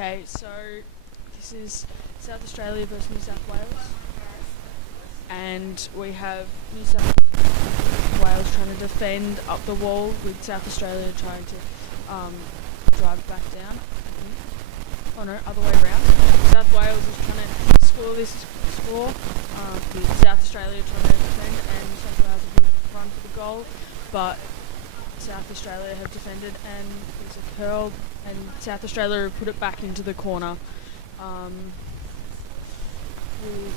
Okay, so this is South Australia versus New South Wales, and we have New South Wales trying to defend up the wall with South Australia trying to drive back down. Oh no, other way around. South Wales is trying to score this score with South Australia trying to defend, and New South Wales have run for the goal, but South Australia have defended and there's a curl, and South Australia have put it back into the corner. With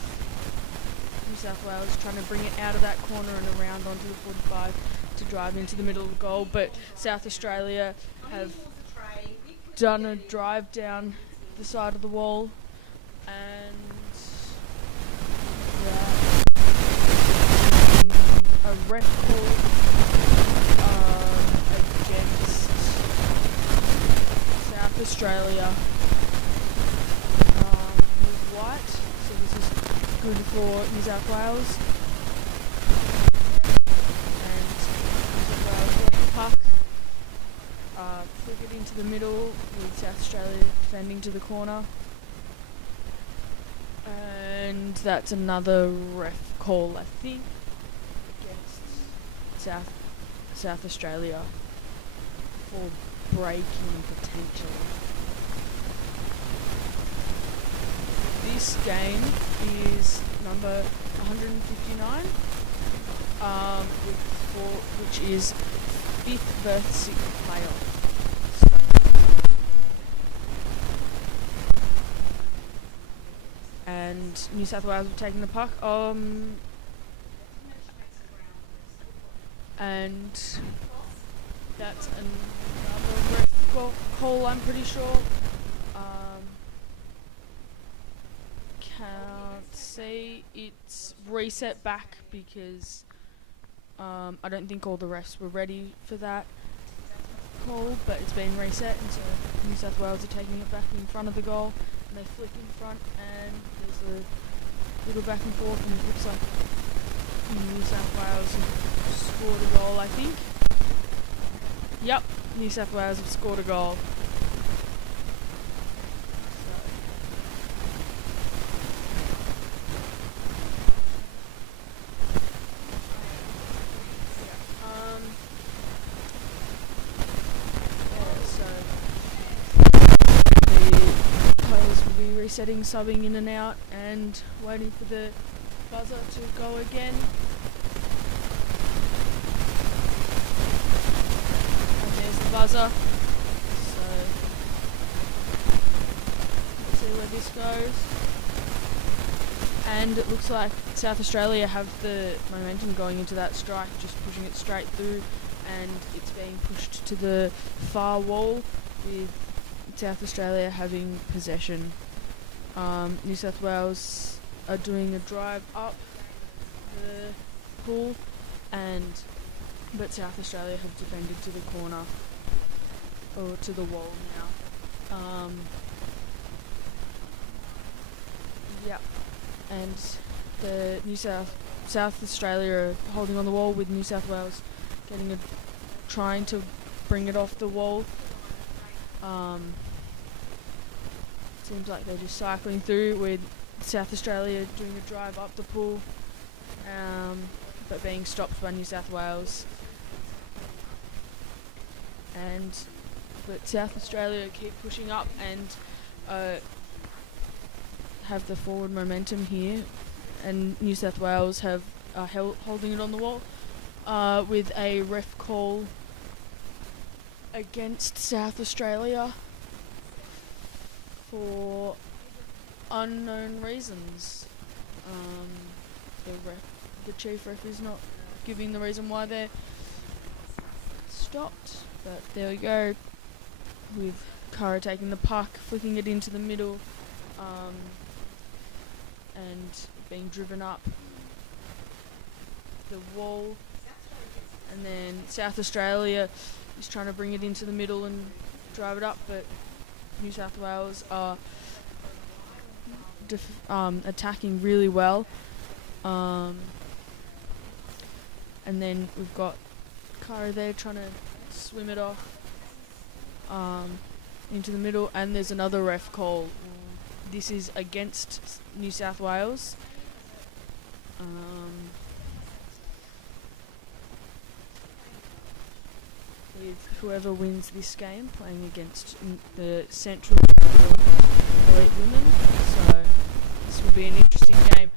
New South Wales trying to bring it out of that corner and around onto the 45 to drive into the middle of the goal, but South Australia have done a drive down the side of the wall, and a ref call against South Australia with white, so this is good for New South Wales, and New South Wales get the puck, flick it into the middle with South Australia defending to the corner, and that's another ref call, I think, against South Australia for breaking potential. This game is number 159, which is 5th versus 6th playoff. And New South Wales have taken the puck. And that's another ref call, I'm pretty sure. Can't see. It's reset back because I don't think all the refs were ready for that call, but it's been reset, and so New South Wales are taking it back in front of the goal, and they flick in front, and there's a little back and forth, and it looks like New South Wales have scored a goal, I think. Yep, New South Wales have scored a goal. Resetting, subbing in and out, and waiting for the buzzer to go again. And there's the buzzer. So let's see where this goes. And it looks like South Australia have the momentum going into that strike, just pushing it straight through, and it's being pushed to the far wall with South Australia having possession. New South Wales are doing a drive up the pool, but South Australia have defended to the corner, or to the wall now. Yep, and the South Australia are holding on the wall with New South Wales trying to bring it off the wall. Seems like they're just cycling through with South Australia doing a drive up the pool, but being stopped by New South Wales. But South Australia keep pushing up and have the forward momentum here, and New South Wales have holding it on the wall with a ref call against South Australia for unknown reasons. The chief ref is not giving the reason why they're stopped, but there we go, with Kara taking the puck, flicking it into the middle, and being driven up the wall, and then South Australia is trying to bring it into the middle and drive it up, but New South Wales are attacking really well, and then we've got Kara there trying to swim it off, into the middle, and there's another ref call. This is against New South Wales. With whoever wins this game playing against the Central Elite Women, so this will be an interesting game.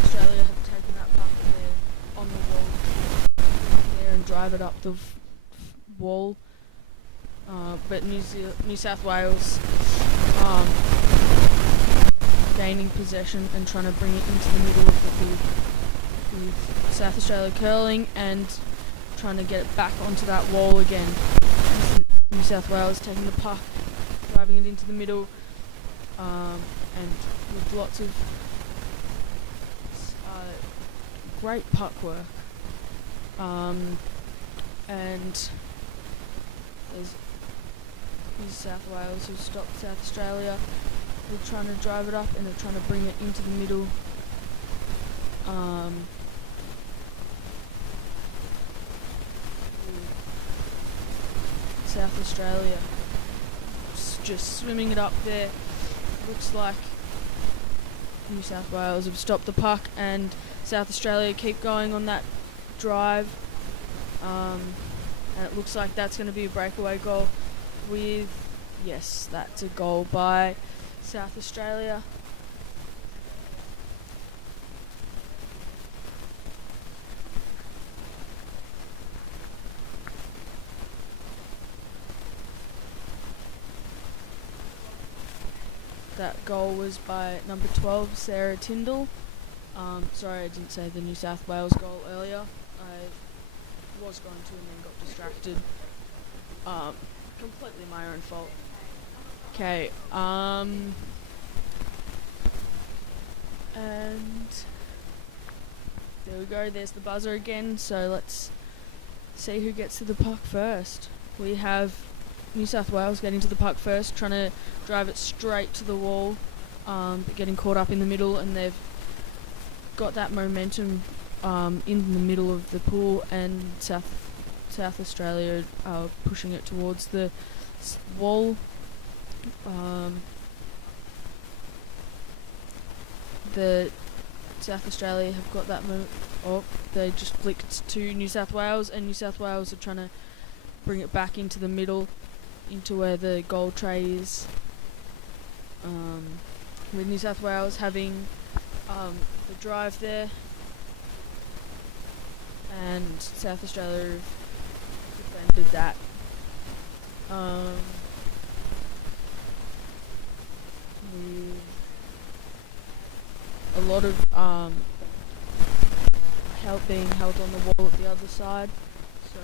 Australia have taken that puck and they're on the wall there and drive it up the wall, but New South Wales gaining possession and trying to bring it into the middle of the field, with South Australia curling and trying to get it back onto that wall again. New South Wales taking the puck, driving it into the middle, and with lots of great puck work. And there's New South Wales who stopped South Australia. They're trying to drive it up and they're trying to bring it into the middle. South Australia just swimming it up there. Looks like New South Wales have stopped the puck and South Australia keep going on that drive. And it looks like that's going to be a breakaway goal with, yes, that's a goal by South Australia. That goal was by number 12, Sarah Tyndall. Sorry, I didn't say the New South Wales goal earlier. I was going to and then got distracted. Completely my own fault. Okay, and there we go, there's the buzzer again, so let's see who gets to the puck first. We have New South Wales getting to the puck first, trying to drive it straight to the wall, but getting caught up in the middle, and they've got that momentum in the middle of the pool, and South Australia are pushing it towards the wall. The South Australia have got that they just flicked to New South Wales, and New South Wales are trying to bring it back into the middle, into where the goal tray is. With New South Wales having the drive there, and South Australia have defended that. With a lot of being held on the wall at the other side, so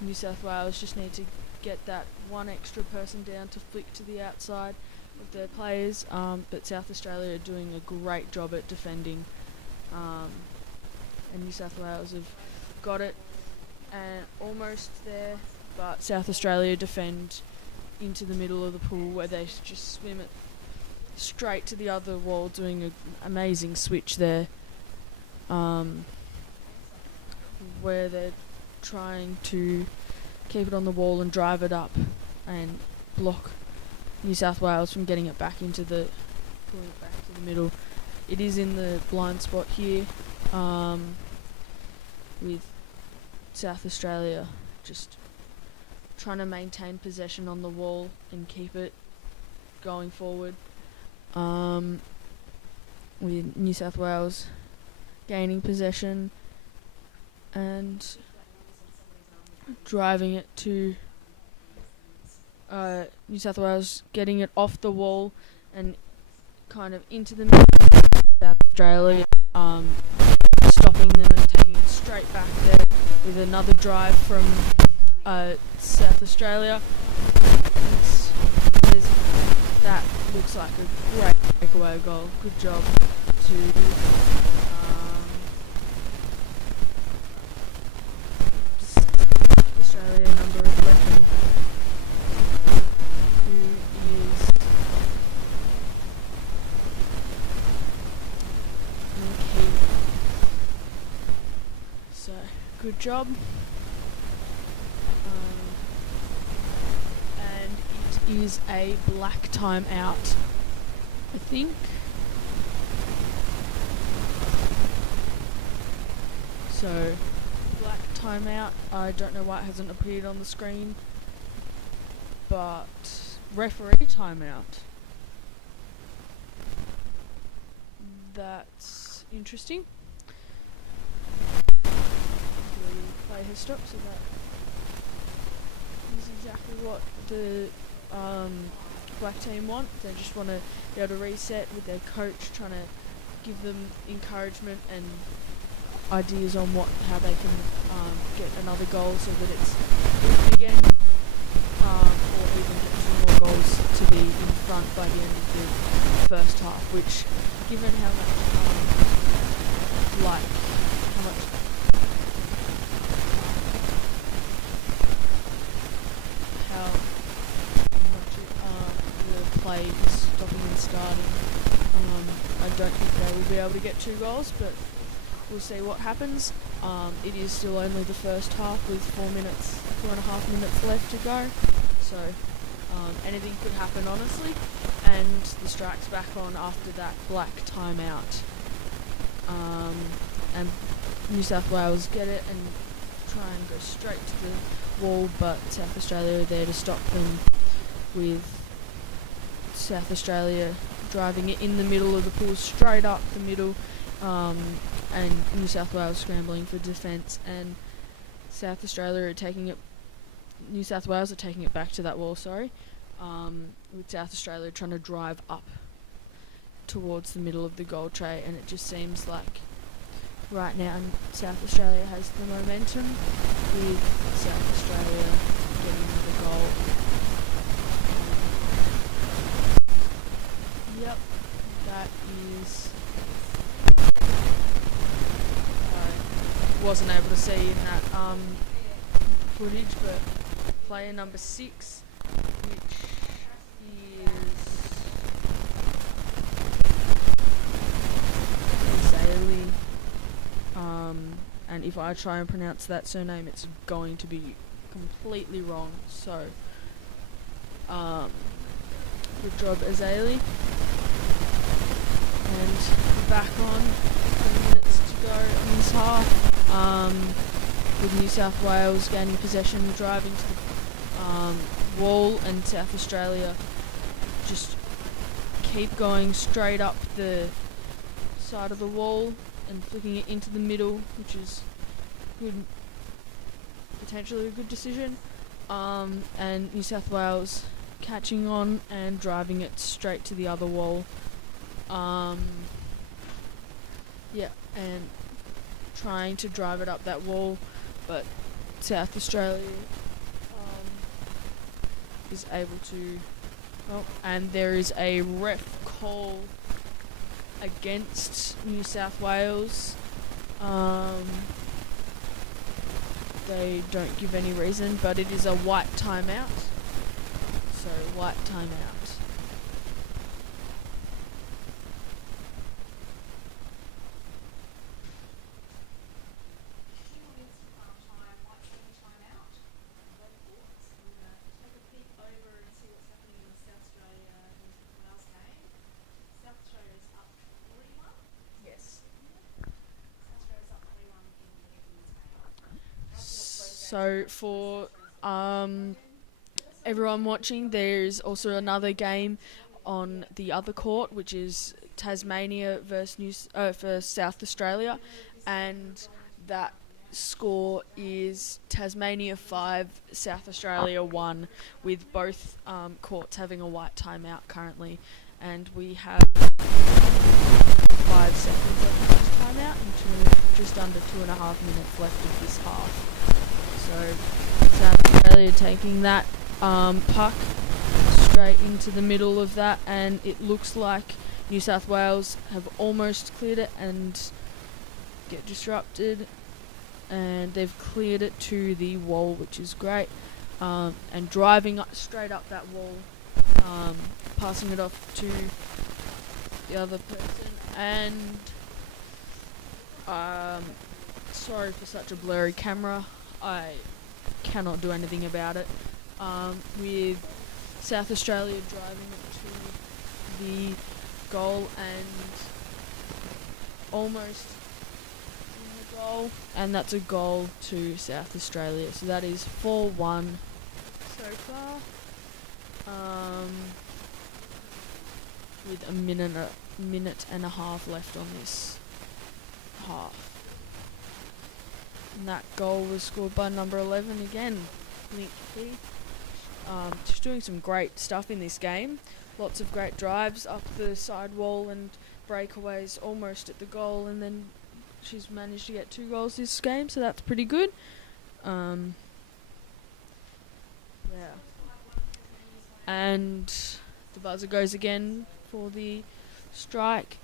New South Wales just need to get that one extra person down to flick to the outside of their players, but South Australia are doing a great job at defending, and New South Wales have got it and almost there, but South Australia defend into the middle of the pool where they just swim it straight to the other wall, doing an amazing switch there, where they're trying to keep it on the wall and drive it up and block New South Wales from getting it back into pulling it back to the middle. It is in the blind spot here, with South Australia just trying to maintain possession on the wall and keep it going forward, with New South Wales gaining possession and driving it to New South Wales, getting it off the wall and kind of into the middle of South Australia, stopping them and taking it straight back there with another drive from South Australia. That looks like a great breakaway goal. Good job to Australia number 11, who is in key. So, good job. is a black timeout, I think. So, black timeout. I don't know why it hasn't appeared on the screen, but referee timeout. That's interesting. The play has stopped, so that is exactly what the black team want. They just want to be able to reset with their coach, trying to give them encouragement and ideas on how they can get another goal so that it's even again, or even get 2 more goals to be in front by the end of the first half, which, given how much the play is stopping and starting, I don't think they will be able to get 2 goals, but we'll see what happens. It is still only the first half with 4.5 minutes left to go, so anything could happen, honestly. And the strike's back on after that black timeout. And New South Wales get it and try and go straight to the wall, but South Australia are there to stop them, with South Australia driving it in the middle of the pool, straight up the middle, and New South Wales scrambling for defence, and New South Wales are taking it back to that wall, with South Australia trying to drive up towards the middle of the goal tray, and it just seems like right now South Australia has the momentum, with South Australia getting the goal. Yep, that is... I wasn't able to see in that footage, but player number 6, which is Azalea, and if I try and pronounce that surname, it's going to be completely wrong, so good job, Azalea. And back on, 3 minutes to go in this half, with New South Wales gaining possession, driving to the wall, and South Australia just keep going straight up the side of the wall and flicking it into the middle, which is good, potentially a good decision, and New South Wales catching on and driving it straight to the other wall. And trying to drive it up that wall, but South Australia is able to... and there is a ref call against New South Wales. They don't give any reason, but it is a white timeout. So, white timeout. So for everyone watching, there's also another game on the other court, which is Tasmania versus for South Australia, and that score is Tasmania 5, South Australia 1, with both courts having a white timeout currently, and we have 5 seconds of this timeout and just under 2.5 minutes left of this half. So South Australia taking that puck straight into the middle of that, and it looks like New South Wales have almost cleared it and get disrupted, and they've cleared it to the wall, which is great, and driving straight up that wall, passing it off to the other person, and sorry for such a blurry camera, I cannot do anything about it. With South Australia driving it to the goal and almost in the goal, and that's a goal to South Australia. So that is 4-1 so far. With a minute and a half left on this half. And that goal was scored by number 11 again, Link Heath. She's doing some great stuff in this game. Lots of great drives up the side wall and breakaways almost at the goal, and then she's managed to get 2 goals this game, so that's pretty good. Yeah. And the buzzer goes again for the strike,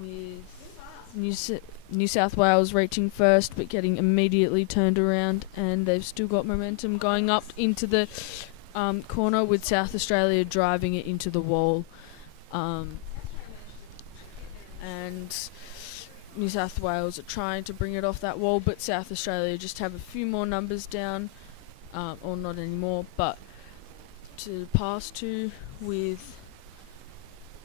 with New South Wales reaching first but getting immediately turned around, and they've still got momentum going up into the corner, with South Australia driving it into the wall. And New South Wales are trying to bring it off that wall, but South Australia just have a few more numbers down, or not anymore, but to pass to, with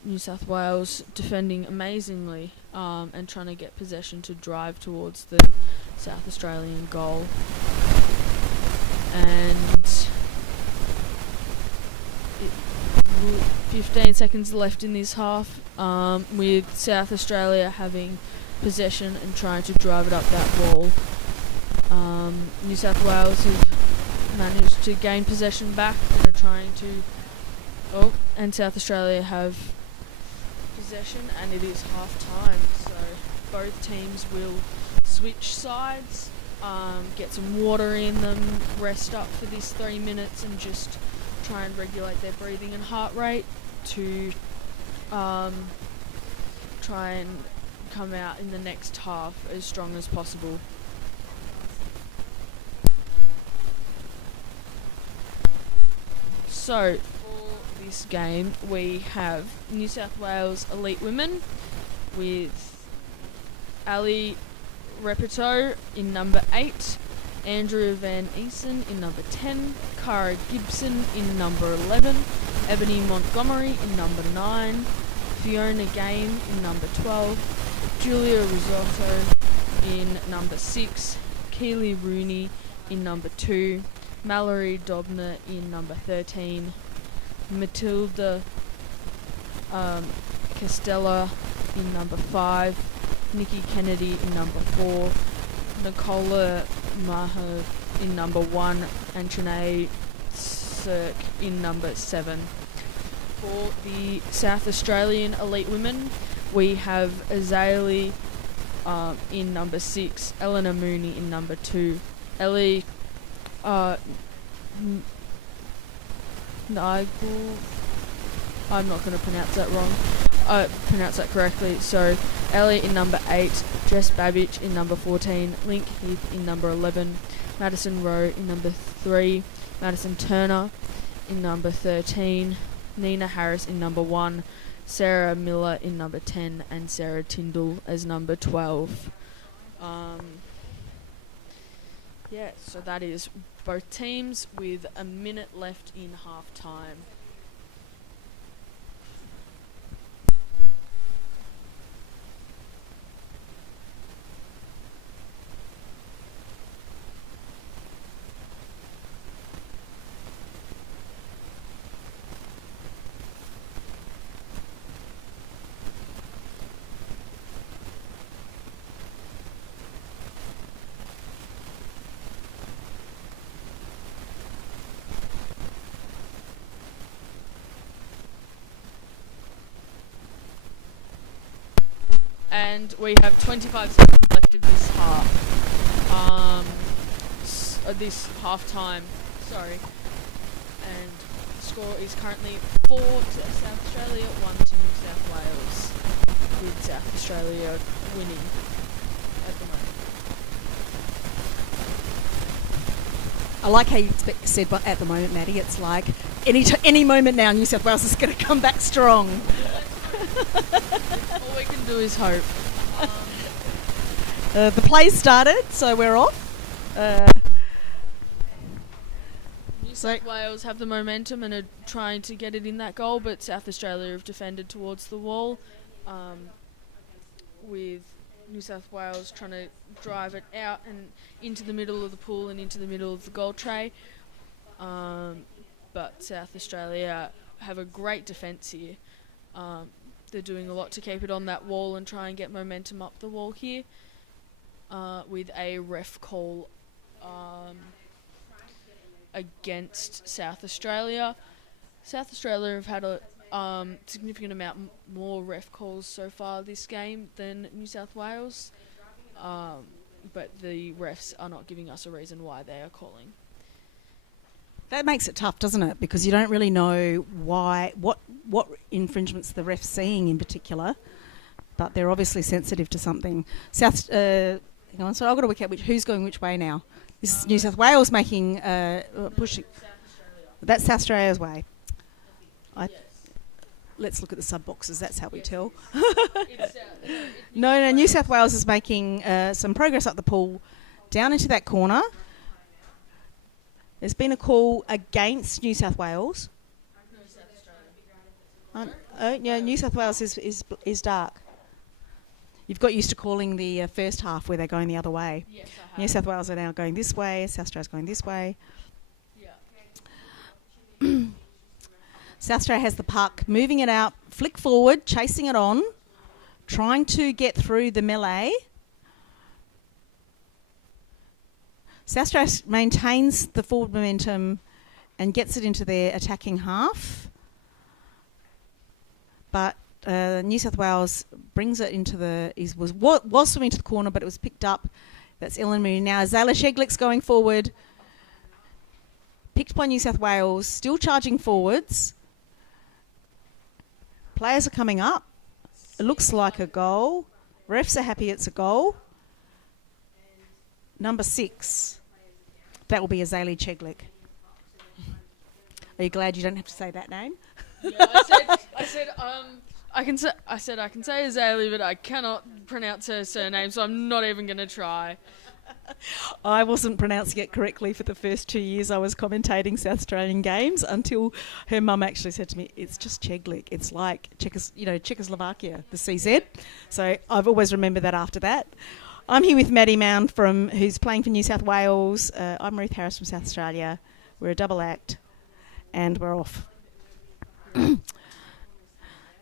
New South Wales defending amazingly, and trying to get possession to drive towards the South Australian goal. And 15 seconds left in this half, with South Australia having possession and trying to drive it up that wall. New South Wales have managed to gain possession back and are trying to... and South Australia have possession, and it is half time, so both teams will switch sides, get some water in them, rest up for this 3 minutes, and just try and regulate their breathing and heart rate to try and come out in the next half as strong as possible. So for this game we have New South Wales Elite Women with Ali Repito in number 8, Andrea Van Eesen in number 10, Cara Gibson in number 11, Ebony Montgomery in number 9, Fiona Gain in number 12, Julia Risotto in number 6, Keely Rooney in number 2, Mallory Dobner in number 13, Matilda Castella in number 5, Nikki Kennedy in number 4, Nicola Maher in number 1, and Trinae Cirque in number 7. For the South Australian Elite Women, we have Azalea in number 6, Eleanor Mooney in number 2, Ellie Nigel, I'm not going to pronounce that wrong. Pronounce that correctly. So Ellie in number 8, Jess Babbage in number 14, Link Heath in number 11, Madison Rowe in number 3, Madison Turner in number 13, Nina Harris in number 1, Sarah Miller in number 10, and Sarah Tyndall as number 12. So that is both teams with a minute left in half time. And we have 25 seconds left of this half. This half time, sorry. And the score is currently 4 to South Australia, 1 to New South Wales, with South Australia winning at the moment. I like how you said but at the moment, Maddie. It's like any moment now New South Wales is going to come back strong. All we can do is hope. The play started, so we're off. New South Wales have the momentum and are trying to get it in that goal, but South Australia have defended towards the wall, with New South Wales trying to drive it out and into the middle of the pool and into the middle of the goal tray. But South Australia have a great defence here. They're doing a lot to keep it on that wall and try and get momentum up the wall here, with a ref call against South Australia. South Australia have had a significant amount more ref calls so far this game than New South Wales, but the refs are not giving us a reason why they are calling. That makes it tough, doesn't it? Because you don't really know what infringements the ref's seeing in particular, but they're obviously sensitive to something. Hang on, so I've got to work out who's going which way now. This is New South Wales making pushing. That's South Australia's way. Let's look at the sub boxes. That's how we tell. No, New South Wales is making some progress up the pool, down into that corner. There's been a call against New South Wales. New South Wales is dark. You've got used to calling the first half where they're going the other way. Yes, I have. New South Wales are now going this way. South Australia's going this way. Yeah. South Australia has the puck, moving it out, flick forward, chasing it on, trying to get through the melee. South Australia maintains the forward momentum and gets it into their attacking half. But New South Wales brings it into was swimming to the corner, but it was picked up. That's Ellen Mooney. Now Zayla Sheglick's going forward. Picked by New South Wales, still charging forwards. Players are coming up. It looks like a goal. Refs are happy it's a goal. Number 6. That will be Azalea Sheglick. Are you glad you don't have to say that name? Yeah, I can say Azalea, but I cannot pronounce her surname, so I'm not even going to try. I wasn't pronouncing it correctly for the first 2 years I was commentating South Australian games until her mum actually said to me, it's just Sheglick. It's like Czechoslovakia, the CZ. So I've always remembered that after that. I'm here with Maddie Mound who's playing for New South Wales. I'm Ruth Harris from South Australia. We're a double act and we're off.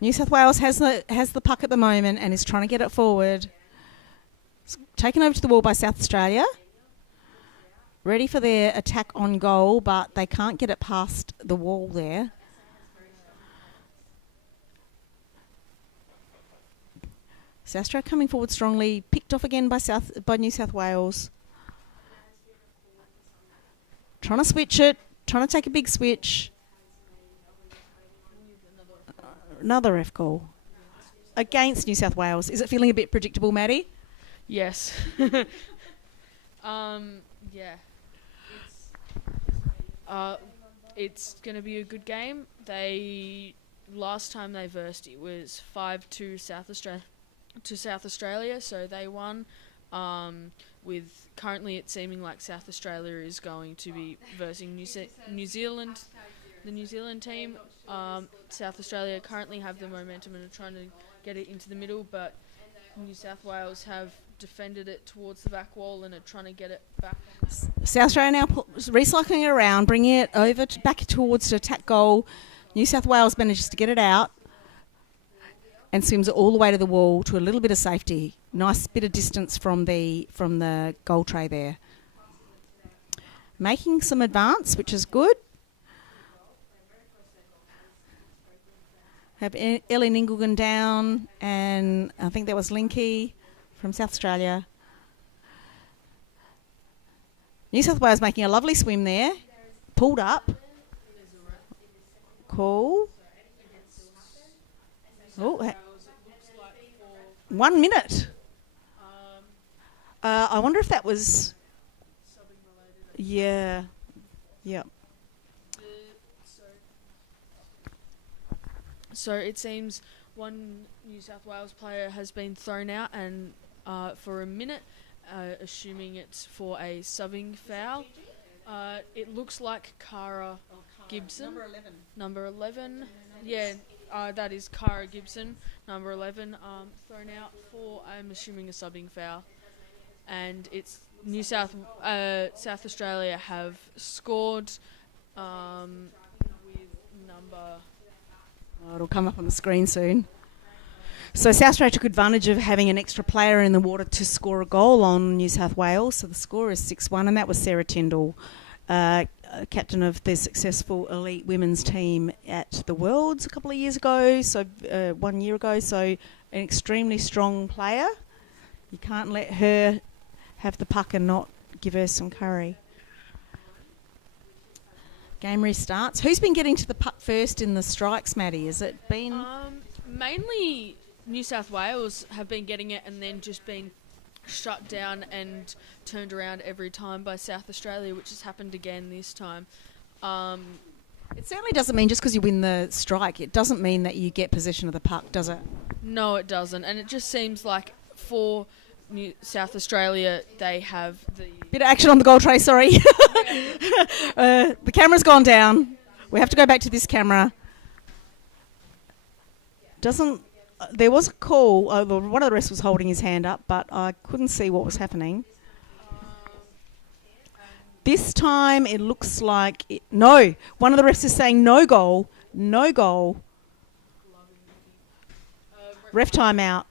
New South Wales has the puck at the moment and is trying to get it forward. It's taken over to the wall by South Australia. Ready for their attack on goal, but they can't get it past the wall there. South Australia coming forward strongly, picked off again by New South Wales. Trying to switch it, trying to take a big switch. Another ref call against New South Wales. Is it feeling a bit predictable, Maddie? Yes. Yeah. It's going to be a good game. Last time they versed, it was 5-2 South Australia, so they won. With currently it seeming like South Australia is going to be versing New Zealand. The New Zealand team. South Australia currently have the momentum and are trying to get it into the middle, but New South Wales have defended it towards the back wall and are trying to get it back. South Australia now recycling it around, bringing it over back towards the attack goal. New South Wales manages to get it out and swims it all the way to the wall to a little bit of safety. Nice bit of distance from the goal tray there. Making some advance, which is good. Have Ellie Ningelgan down, and I think that was Linky from South Australia. New South Wales making a lovely swim there. Pulled up. Cool. Oh, 1 minute. I wonder if that was... Yeah. Yeah. So it seems one New South Wales player has been thrown out and for a minute, assuming it's for a subbing foul. It looks like Cara Gibson. Number 11. Number 11. Yeah, that is Cara Gibson, number 11, thrown out for, I'm assuming, a subbing foul. And it's South Australia have scored with number... Oh, it'll come up on the screen soon. So South Australia took advantage of having an extra player in the water to score a goal on New South Wales. So the score is 6-1, and that was Sarah Tyndall, captain of the successful elite women's team at the Worlds a couple of years ago, so 1 year ago. So an extremely strong player. You can't let her have the puck and not give her some curry. Game restarts. Who's been getting to the puck first in the strikes, Maddie? Has it been... Mainly New South Wales have been getting it and then just been shut down and turned around every time by South Australia, which has happened again this time. It certainly doesn't mean just because you win the strike, it doesn't mean that you get possession of the puck, does it? No, it doesn't. And it just seems like for South Australia, they have the... Bit of action on the goal tray, sorry. The camera's gone down. We have to go back to this camera. There was a call. One of the refs was holding his hand up, but I couldn't see what was happening. This time it looks like... no! One of the refs is saying no goal. No goal. Ref timeout.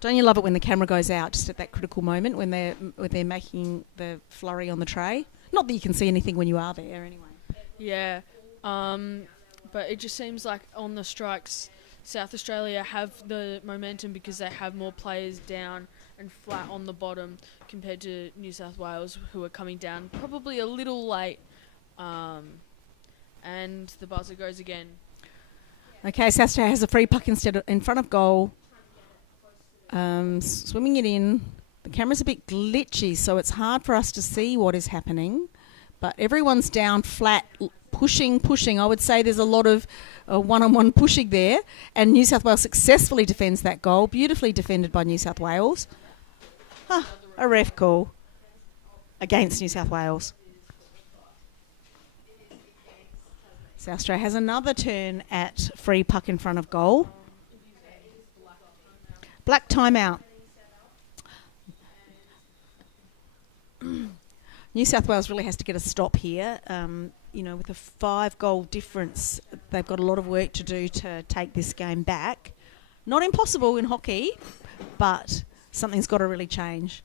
Don't you love it when the camera goes out just at that critical moment when they're making the flurry on the tray? Not that you can see anything when you are there anyway. Yeah. But it just seems like on the strikes, South Australia have the momentum because they have more players down and flat on the bottom compared to New South Wales, who are coming down probably a little late. And the buzzer goes again. Okay, South Australia has a free puck in front of goal. Swimming it in. The camera's a bit glitchy, so it's hard for us to see what is happening. But everyone's down flat, pushing. I would say there's a lot of one-on-one pushing there. And New South Wales successfully defends that goal. Beautifully defended by New South Wales. A ref call against New South Wales. South Australia has another turn at free puck in front of goal. Black timeout. New South Wales really has to get a stop here. With a 5-goal difference, they've got a lot of work to do to take this game back. Not impossible in hockey, but something's got to really change.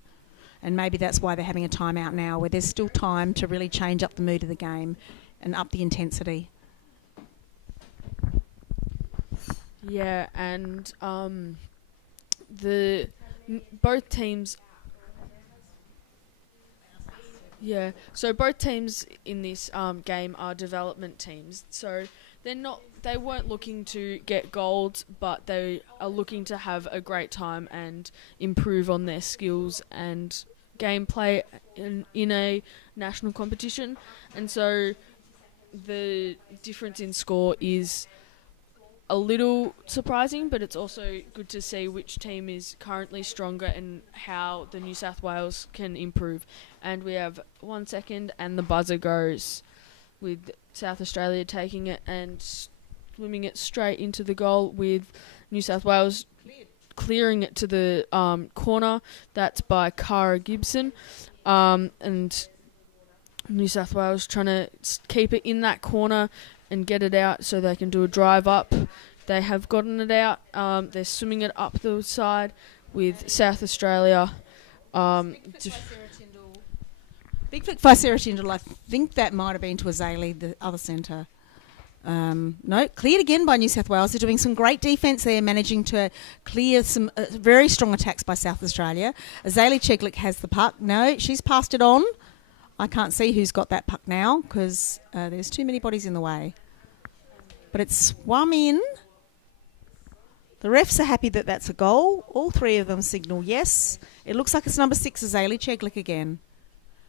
And maybe that's why they're having a timeout now, where there's still time to really change up the mood of the game and up the intensity. Yeah, and both teams... Yeah, so both teams in this game are development teams. So they weren't looking to get gold, but they are looking to have a great time and improve on their skills and gameplay in a national competition. And so the difference in score is a little surprising, but it's also good to see which team is currently stronger and how the New South Wales can improve. And we have 1 second and the buzzer goes, with South Australia taking it and swimming it straight into the goal, with New South Wales clearing it to the corner. That's by Cara Gibson. And New South Wales trying to keep it in that corner and get it out so they can do a drive up. They have gotten it out. They're swimming it up the side with South Australia. Big flick by Sarah Tyndall. I think that might have been to Azalea, the other centre. No, cleared again by New South Wales. They're doing some great defence there, managing to clear some very strong attacks by South Australia. Azalea Cheglik has the puck. No, she's passed it on. I can't see who's got that puck now because there's too many bodies in the way. But it's swum in. The refs are happy that that's a goal. All three of them signal yes. It looks like it's number 6, Azalea Cheglik again.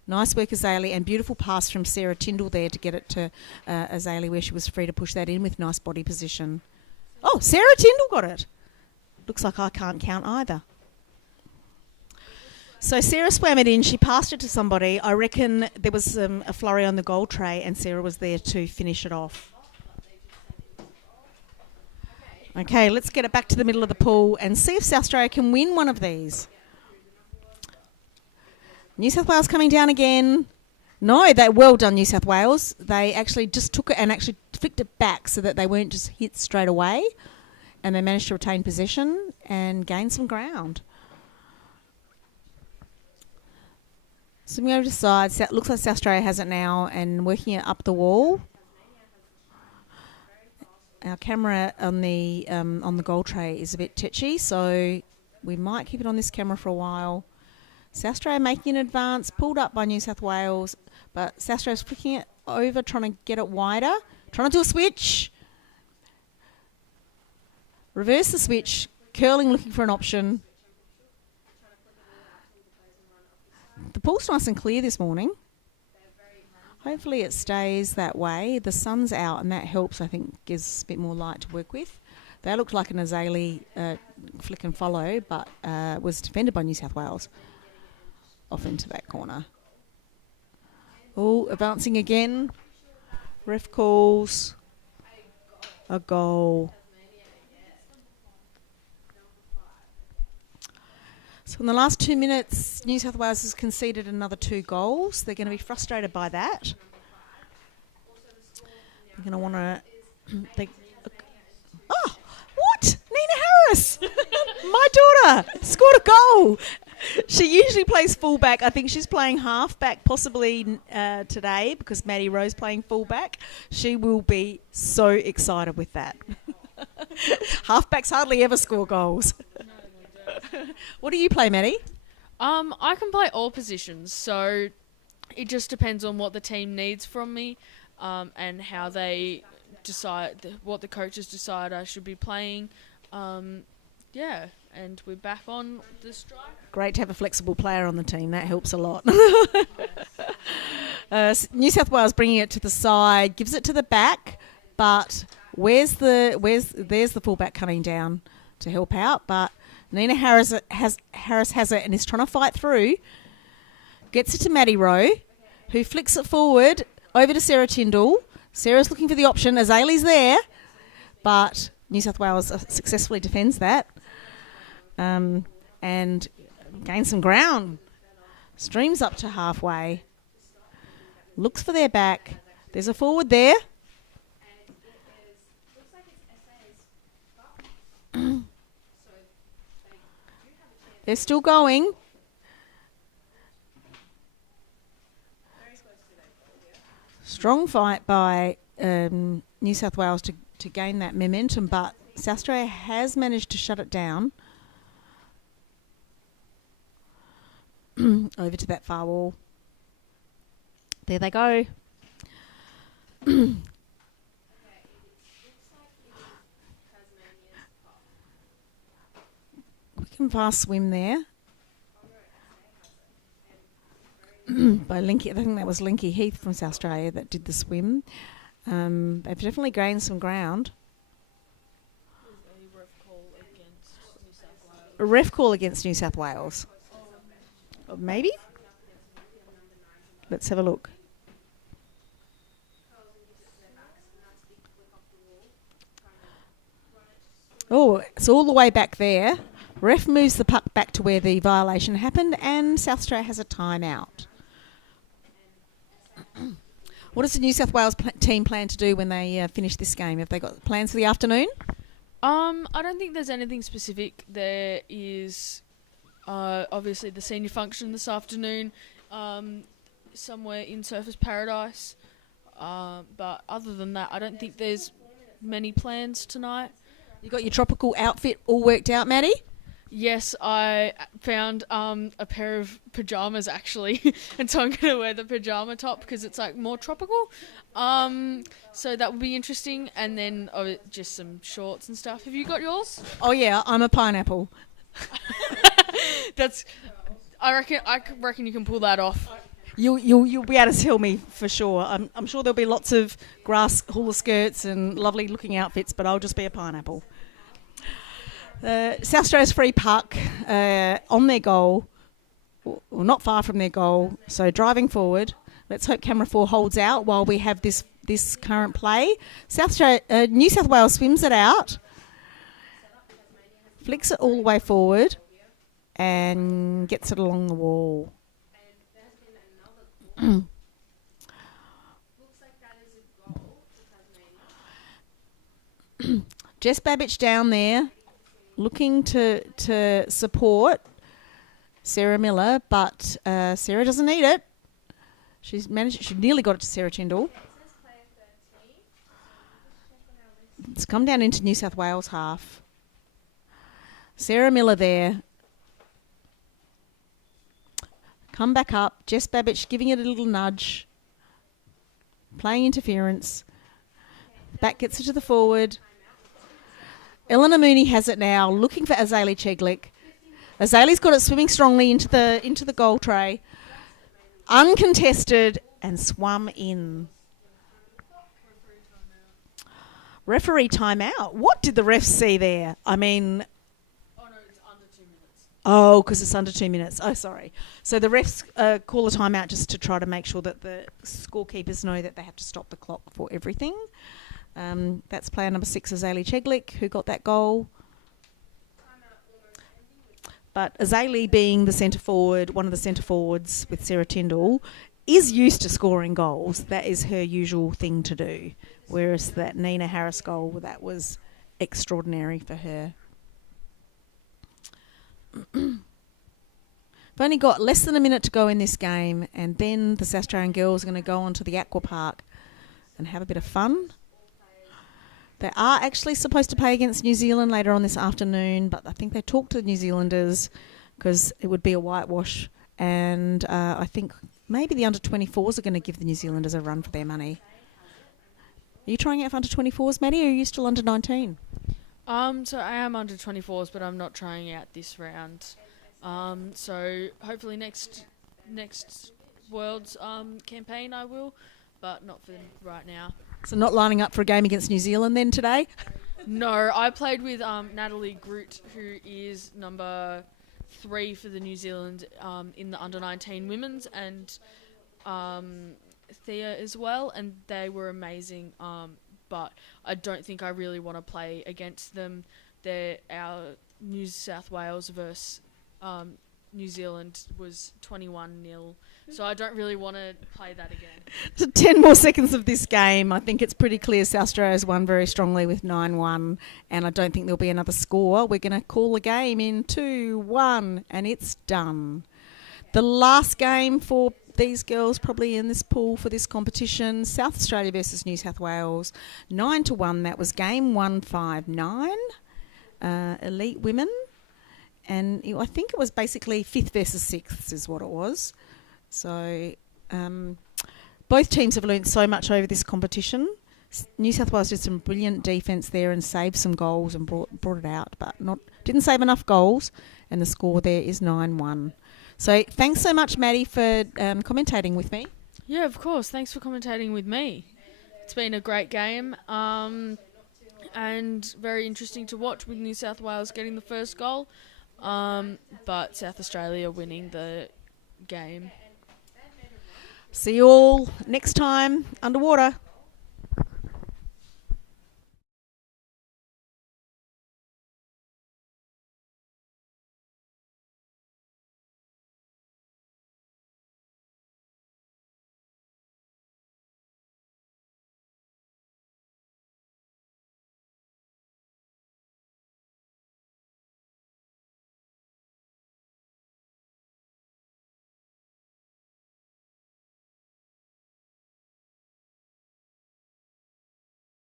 Nice work, Azalea, and beautiful pass from Sarah Tyndall there to get it to Azalea, where she was free to push that in with nice body position. Oh, Sarah Tyndall got it. Looks like I can't count either. So Sarah swam it in. She passed it to somebody. I reckon there was a flurry on the goal tray, and Sarah was there to finish it off. Okay, let's get it back to the middle of the pool and see if South Australia can win one of these. New South Wales coming down again. No, well done, New South Wales. They actually just took it and actually flicked it back so that they weren't just hit straight away, and they managed to retain possession and gain some ground. So we go to the side. Looks like South Australia has it now and working it up the wall. Our camera on the goal tray is a bit tetchy, so we might keep it on this camera for a while. South Australia making an advance, pulled up by New South Wales, but South Australia's flicking it over, trying to get it wider, trying to do a switch. Reverse the switch, curling, looking for an option. The pool's nice and clear this morning. Hopefully it stays that way. The sun's out and that helps, I think, gives us a bit more light to work with. That looked like an Azalea flick and follow, but was defended by New South Wales. Off into that corner. Oh, advancing again. Ref calls a goal. So in the last 2 minutes, New South Wales has conceded another 2 goals. They're going to be frustrated by that. They're going to want to... Oh, what? Nina Harris, my daughter, scored a goal. She usually plays fullback. I think she's playing halfback possibly today because Maddie Rowe's playing fullback. She will be so excited with that. Halfbacks hardly ever score goals. What do you play, Maddie? I can play all positions, so it just depends on what the team needs from me, and how they decide, what the coaches decide I should be playing. Yeah, and we're back on the strike. Great to have a flexible player on the team. That helps a lot. New South Wales bringing it to the side, gives it to the back, but there's the fullback coming down to help out, but Nina Harris has it and is trying to fight through. Gets it to Maddie Rowe, who flicks it forward over to Sarah Tyndall. Sarah's looking for the option. Azalea's there, but New South Wales successfully defends that and gains some ground. Streams up to halfway. Looks for their back. There's a forward there. They're still going. Strong fight by New South Wales to gain that momentum, but South Australia has managed to shut it down. Over to that far wall. There they go. We can fast swim there. By Linky, I think that was Linky Heath from South Australia that did the swim. They've definitely gained some ground. A ref call against New South Wales. Maybe? Let's have a look. Oh, it's all the way back there. Ref moves the puck back to where the violation happened, and South Australia has a timeout. What does the New South Wales team plan to do when they finish this game? Have they got plans for the afternoon? I don't think there's anything specific. There is obviously the senior function this afternoon, somewhere in Surfers Paradise. But other than that, I don't think there's many plans tonight. You got your tropical outfit all worked out, Maddie? Yes, I found a pair of pajamas actually, and so I'm going to wear the pajama top because it's like more tropical. So that will be interesting, and then just some shorts and stuff. Have you got yours? Oh yeah, I'm a pineapple. I reckon you can pull that off. You'll be able to tell me for sure. I'm sure there'll be lots of grass hula skirts and lovely looking outfits, but I'll just be a pineapple. South Australia's free puck on their goal. well, not far from their goal. So driving forward. Let's hope camera 4 holds out while we have this current play. New South Wales swims it out, flicks it all the way forward, and gets it along the wall. Jess Babbage down there looking to support Sarah Miller, but Sarah doesn't need it. She nearly got it to Sarah Tyndall. It's come down into New South Wales half. Sarah Miller there. Come back up. Jess Babbage giving it a little nudge. Playing interference. Back gets it to the forward. Eleanor Mooney has it now, looking for Azalea Cheglik. Azalea's got it swimming strongly into the goal tray. Uncontested and swum in. Referee timeout. What did the refs see there? I mean... Oh, no, it's under 2 minutes. Oh, because it's under 2 minutes. Oh, sorry. So the refs call a timeout just to try to make sure that the scorekeepers know that they have to stop the clock for everything. That's player number 6, Azalea Cheglik, who got that goal. But Azalea, being the centre forward, one of the centre forwards with Sarah Tyndall, is used to scoring goals. That is her usual thing to do. Whereas that Nina Harris goal, that was extraordinary for her. We've only got less than a minute to go in this game, and then the South Australian girls are going to go on to the Aqua Park and have a bit of fun. They are actually supposed to play against New Zealand later on this afternoon, but I think they talked to the New Zealanders because it would be a whitewash, and I think maybe the under-24s are going to give the New Zealanders a run for their money. Are you trying out for under-24s, Maddie, or are you still under-19? So I am under 24s, but I'm not trying out this round. So hopefully next World's campaign I will, but not for right now. So not lining up for a game against New Zealand then today? No, I played with Natalie Groot, who is number 3 for the New Zealand in the under-19 women's, and Thea as well, and they were amazing. But I don't think I really want to play against them. They're our New South Wales versus New Zealand was 21-0. So I don't really want to play that again. So 10 more seconds of this game. I think it's pretty clear South Australia's won very strongly with 9-1, and I don't think there'll be another score. We're going to call the game in 2-1, and it's done. The last game for these girls probably in this pool for this competition, South Australia versus New South Wales, 9-1. That was game 159, elite women. And I think it was basically 5th versus 6th is what it was. So both teams have learnt so much over this competition. New South Wales did some brilliant defence there and saved some goals and brought it out, but didn't save enough goals, and the score there is 9-1. So thanks so much, Maddie, for commentating with me. Yeah, of course. Thanks for commentating with me. It's been a great game and very interesting to watch with New South Wales getting the first goal, but South Australia winning the game. See you all next time underwater.